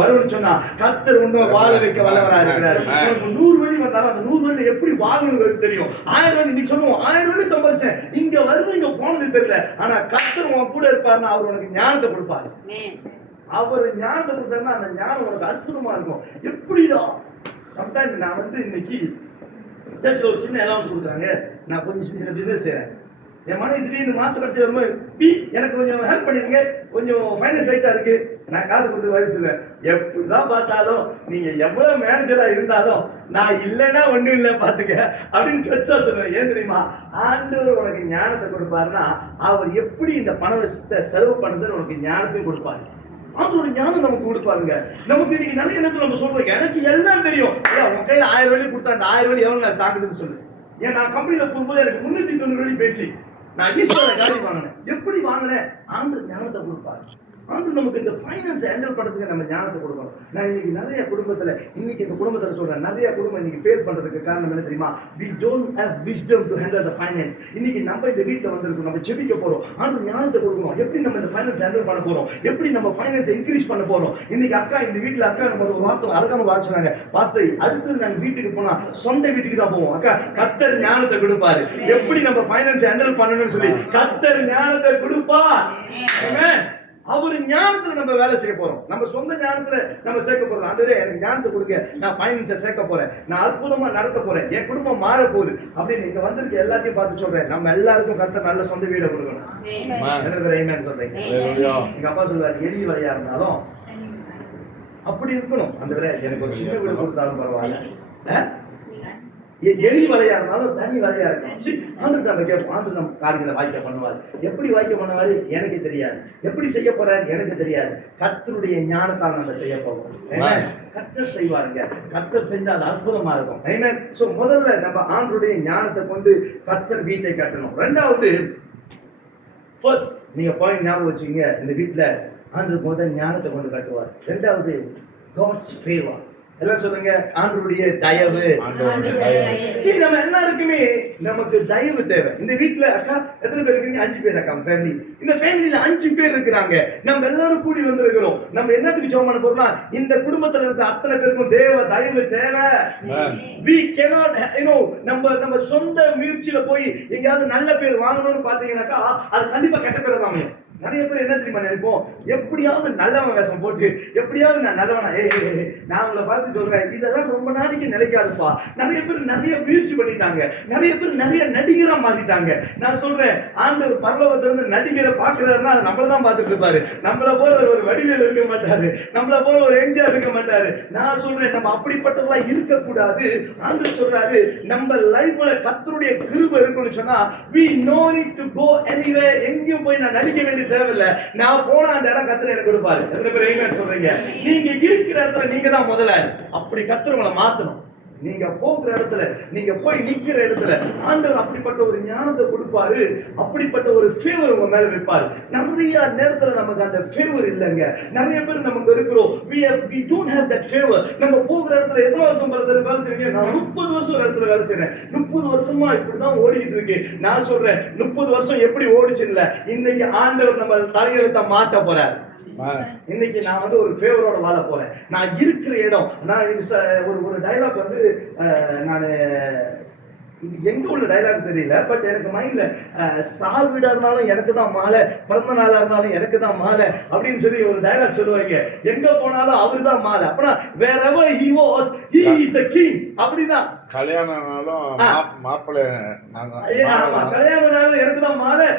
வரும்னு சொன்னா கர்த்தர் இன்னும் வாழ வைக்க வல்லவரா இருக்கிறார். உங்களுக்கு 100 வழி வந்தாலும் அந்த 100 வழி எப்படி வாழணும்னு தெரியும். 1000 வழி நீ சொல்லுவோம் 1000 வழி சம்பாதிச்சேன் இங்க வருது இங்க போனது தெரியல. ஆனா கர்த்தர் உன் கூட இருப்பாருன்னா அவர் உனக்கு ஞானத்தை கொடுப்பாரு. அவர் ஞானத்தை கொடுத்தாருன்னா அந்த ஞானம் உனக்கு அற்புதமா இருக்கும். எப்படிடா சம்டைம் நான் வந்து இன்னைக்கு சர்ச்சில் ஒரு சின்ன அலவன்ஸ் கொடுக்குறாங்க. நான் கொஞ்சம் சின்ன பிசினஸ் செய்யறேன். என் மனைவி திடீர்னு மாசம் கடைசி வரும்போது எனக்கு கொஞ்சம் ஹெல்ப் பண்ணிருங்க, கொஞ்சம் ஃபைனான்ஸ் ரைட்டா இருக்கு. நான் காது கொடுத்து வயசுவேன். எப்படிதான் பார்த்தாலும் நீங்க எவ்வளவு மேனேஜரா இருந்தாலும் நான் இல்லைன்னா ஒண்ணும் இல்லை பாத்துக்க அப்படின்னு பெருசா சொல்லுவேன். ஏன் தெரியுமா? ஆண்டவர் உனக்கு ஞானத்தை கொடுப்பாருன்னா அவர் எப்படி இந்த பணத்தை செலவு பண்ணுறதுன்னு உனக்கு ஞானத்தையும் கொடுப்பாரு. அவரோட ஞானம் நமக்கு கொடுப்பாருங்க. நமக்கு இன்னைக்கு நிறைய நேரத்தில் நம்ம சொல்றோம் எனக்கு எல்லாம் தெரியும். உன் கையில 1000 வழி கொடுத்தா அந்த 1000 வழி எவ்வளவு நான் தாக்குதுன்னு சொல்லு. ஏன் நான் கம்பெனியில போகும்போது எனக்கு 390 வழி பேசி நான் ஈஸ்வர காடி வாங்கினேன். எப்படி வாங்கினேன்? ஆண்டு ஞானத்தை கொடுப்பாரு. ஆண்டு நமக்கு இந்த ஃபைனான்ஸ் ஹேண்டில் பண்ணுறதுக்கு நம்ம ஞானத்தை கொடுக்கணும். நான் இன்னைக்கு நிறைய குடும்பத்தில் இன்னைக்கு இந்த குடும்பத்தில் சொல்றேன், நிறைய குடும்பம் இன்னைக்கு ஃபேல் பண்றதுக்கு காரணம் என்ன தெரியுமா? we don't have wisdom to handle the finance. இன்னைக்கு நம்ம இந்த வீட்டில் வந்திருக்கோம், நம்ம ஜெபிக்க போறோம். ஆண்டு ஞானத்தை கொடுக்கணும். எப்படி நம்ம இந்த ஃபைனான்ஸ் ஹேண்டில் பண்ண போறோம், எப்படி நம்ம ஃபைனான்ஸை இன்க்ரீஸ் பண்ண போறோம். இன்னைக்கு அக்கா இந்த வீட்டில் அக்கா நம்ம ஒரு வார்த்தை அழகான வார்த்தை சொன்னாங்க. பாஸ்டர் அடுத்தது நாங்கள் வீட்டுக்கு போனா சொந்த வீட்டுக்கு தான் போவோம். அக்கா கர்த்தர் ஞானத்தை கொடுப்பாரு. எப்படி நம்ம ஃபைனான்ஸ் ஹேண்டில் பண்ணணும்னு சொல்லி கர்த்தர் ஞானத்தை கொடுப்பார். ஆமென். அவர் ஞானத்துல நம்ம வேலை செய்ய போறோம். நம்ம சொந்த ஞானத்துல நம்ம சேர்க்க போறோம். ஆண்டவரே எனக்கு ஞானத்தை கொடுங்க, நான் ஃபைனான்ஸை சேர்க்க போறேன், நான் அற்புதமா நடத்த போறேன், என் குடும்பம் மாற போகுது அப்படின்னு இங்க வந்திருக்க எல்லாத்தையும் பார்த்து சொல்றேன். நம்ம எல்லாருக்கும் கர்த்தர் நல்ல சொந்த வீடை கொடுக்கணும். சொல்றீங்க. எங்க அப்பா சொல்லுவாரு எலி வழியா இருந்தாலும் அப்படி இருக்கணும். அந்த எனக்கு ஒரு சின்ன வீடு கொடுத்தாலும் பரவாயில்ல, எலி வலையா இருந்தாலும் தனி வலையா இருக்கும். ஆண்டு நம்ம கேட்போம், ஆண்டு நம்ம காரியங்களை வாய்க்க பண்ணுவார். எப்படி வாய்க்க பண்ணுவாரு எனக்கு தெரியாது, எப்படி செய்ய போறாரு எனக்கு தெரியாது. கர்த்தருடைய ஞானத்தால் நம்ம செய்ய போகிறோம். கர்த்தர் செய்வாருங்க. கர்த்தர் செஞ்சா அது அற்புதமா இருக்கும். ஆமென். சோ முதல்ல நம்ம ஆண்டுடைய ஞானத்தை கொண்டு கர்த்தர் வீட்டை கட்டணும். ரெண்டாவது ஃபர்ஸ்ட் நீங்க பாயிண்ட் ஞாபகம் வச்சுக்கீங்க, இந்த வீட்டுல ஆண்டு முதல் ஞானத்தை கொண்டு கட்டுவார். ரெண்டாவது காட்ஸ் ஃபேவர். எல்லாம் சொல்லுங்க, ஆண்டவருடைய தயவு. சரி, நம்ம எல்லாருக்குமே நமக்கு தயவு தேவை. இந்த வீட்டுல அக்கா எத்தனை பேர் இருக்கீங்க? 5 பேர் அக்கா ஃபேமிலி. இந்த ஃபேமிலியில 5 பேர் இருக்கிறாங்க. நம்ம எல்லாரும் கூடி வந்திருக்கிறோம். நம்ம என்னத்துக்கு ஜெபம் பண்ண போறோம்னா இந்த குடும்பத்துல இருக்க அத்தனை பேருக்கும் தேவ தயவு தேவை. we cannot நம்ம சொந்த முயற்சியில போய் எங்கயாவது நல்ல பேர் வாங்கணும்னு பாத்தீங்கன்னாக்கா அது கண்டிப்பா கெட்ட பேர் தான் அமையும். நிறைய பேர் என்ன தெரியுமா நினைப்போம், எப்படியாவது நல்லவன் வேஷம் போட்டு எப்படியாவது நான் நல்லவனா நான் உங்களை பார்த்து சொல்றேன், இதெல்லாம் ரொம்ப நாளைக்கு நிலைக்காதுப்பா. நிறைய பேர் நிறைய முயற்சி பண்ணிட்டாங்க, நிறைய பேர் நிறைய நடிகரா மாறிட்டாங்க. நான் சொல்றேன், ஆண்டவர் பரலோகத்திலிருந்து நடிகரை பாக்குறாருன்னா அது நம்மள தான் பார்த்துட்டு இருப்பாரு. நம்மள போல ஒரு வடிவேல் இருக்க மாட்டாரு, நம்மள போல ஒரு எம்ஜிஆர் இருக்க மாட்டாரு. நான் சொல்றேன், நம்ம அப்படிப்பட்டவங்களா இருக்கக்கூடாது. ஆண்டவர் சொல்றாரு, நம்ம லைஃப்ல கர்த்தருடைய கிருபை இருக்குன்னு சொன்னா we no need to go anywhere. எங்கேயும் போய் நான் நடிக்க வேண்டிய தேவையில்லை. நான் போன அந்த இடம் கர்த்தர் எனக்கு கொடுப்பாரு. எத்தனை பேர் ஆமென் சொல்றீங்க? நீங்க இருக்கிற இடத்துல நீங்க தான் முதலாளி. அப்படி கர்த்தர் உங்களை மாத்தணும். நீங்க போகிற இடத்துல, நீங்க போய் நிக்கிற இடத்துல ஆண்டவர் அப்படிப்பட்ட ஒரு ஞானத்தை கொடுப்பாரு. அப்படிப்பட்ட ஒரு ஃபேவர் உங்க மேல வைப்பாரு. நிறைய நேரத்துல நமக்கு அந்த ஃபேவர் இல்லைங்க. நிறைய பேர் நமக்கு இருக்கிறோம், we don't have that favor. நம்ம போகிற இடத்துல எத்தனை வருஷம் வேலை செய்றீங்க? நான் 30 வருஷம் ஒரு இடத்துல வேலை செய்றேன். 30 வருஷமா இப்படிதான் ஓடிக்கிட்டு இருக்கு. நான் சொல்றேன், 30 வருஷம் எப்படி ஓடிச்சு இல்ல, இன்னைக்கு ஆண்டவர் நம்ம தலையெழுத்த மாத்த போறாரு. இன்னைக்கு நான் வந்து ஒரு ஃபேவரோட வாழ போறேன். நான் இருக்கிற இடம், நான் ஒரு டைலாக் வந்து நான் இது எங்க உள்ள டைலாக் தெரியல, பட் எனக்கு மைண்ட்ல சால் வீடா இருந்தாலும் எனக்கு தான் மாலை, பிறந்த நாளா இருந்தாலும் எனக்கு தான் மாலை அப்படின்னு சொல்லி ஒரு டைலாக் சொல்லுவாங்க. எங்க போனாலும் அவரு தான் மாலை. அப்படின்னா wherever he was, he is the king. அப்படிதான் கல்யாணம்னாலும் மாப்பிள்ளை கல்யாணம்னாலும் எனக்கு தான் மாலை,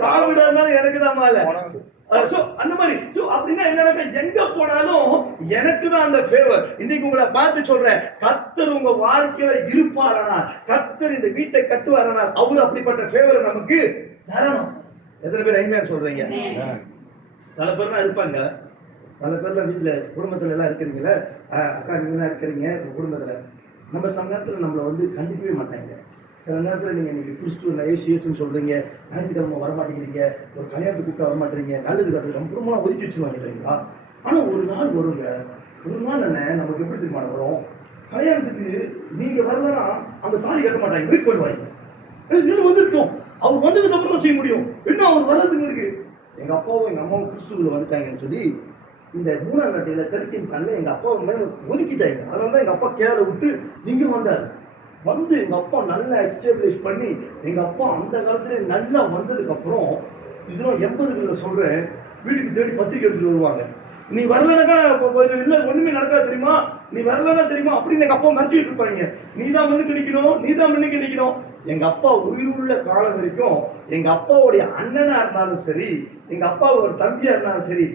சால் வீடா இருந்தாலும் எனக்கு தான் மாலை. அந்த மாதிரி அப்படின்னா என்னன்னா, எங்க போனாலும் எனக்கு தான் அந்த ஃபேவர். இன்னைக்கு உங்களை பார்த்து சொல்றேன், கர்த்தர் உங்க வாழ்க்கையில இருப்பாரானால், கர்த்தர் இந்த வீட்டை கட்டுவாரானால் அவரு அப்படிப்பட்ட ஃபேவர் நமக்கு தரணும். எத்தனை பேர் ஆமென் சொல்றீங்க? சில பேர்லாம் இருப்பாங்க, சில பேர்லாம் வீட்டுல குடும்பத்துல எல்லாம் இருக்கிறீங்களா, அக்கா நீங்க எல்லாம் இருக்கிறீங்க குடும்பத்துல, நம்ம சமயத்துல நம்மளை வந்து கண்டிக்கவே மாட்டாங்க. சில நேரத்தில் நீங்கள் இன்னைக்கு கிறிஸ்துவ ஏசுன்னு சொல்கிறீங்க, ஞாயிற்றுக்கிழமை வரமாட்டேங்கிறீங்க, ஒரு கல்யாணத்துக்கு கூப்பிட்டு வரமாட்டேறீங்க, நல்லது கட்டுறது ரொம்ப ரொம்பலாம் ஒதுக்கி வச்சுருவாங்க தெரியுங்களா. ஆனால் ஒரு நாள் வருங்க, ஒரு நாள் என்ன நமக்கு எப்படி தெரியுமா வரும், கல்யாணத்துக்கு நீங்கள் வரலன்னா அந்த தாலி கட்ட மாட்டாங்க, வெயிட் பண்ணுவாங்க. நின்று வந்துட்டோம், அவர் வந்ததுக்கு அப்புறம் தான் செய்ய முடியும். இன்னும் அவர் வர்றதுங்களுக்கு எங்கள் அப்பாவும் எங்கள் அம்மாவும் கிறிஸ்துவில் வந்துட்டாங்கன்னு சொல்லி இந்த மூணாம் கட்டையில தெற்கு கண்ணை எங்க அப்பா மேல ஒதுக்கிட்டாங்க. அதனால தான் எங்க அப்பா கேரள விட்டு இங்க வந்தாரு. வந்து எங்க அப்பா நல்லா எக்ஸ்டேபிளிஷ் பண்ணி எங்க அப்பா அந்த காலத்துல நல்லா வந்ததுக்கு அப்புறம் இதெல்லாம் 80களில் சொல்றேன், வீட்டுக்கு தேடி பத்திரிக்கை எடுத்துட்டு வருவாங்க. நீ வரலனாக்கா இல்லை ஒண்ணுமே நடக்காது தெரியுமா, நீ வரலன்னா தெரியுமா அப்படின்னு எங்க அப்பா மிரட்டிட்டு இருப்பாங்க. நீ தான் மண்ணுக்கு நிக்கணும், நீ தான் மண்ணுக்கு நிக்கணும். எங்க அப்பா உயிருள்ள காலம் வரைக்கும் எங்க அப்பாவுடைய அண்ணனா இருந்தாலும் சரி, எங்க அப்பாவோட தம்பியா இருந்தாலும் சரி,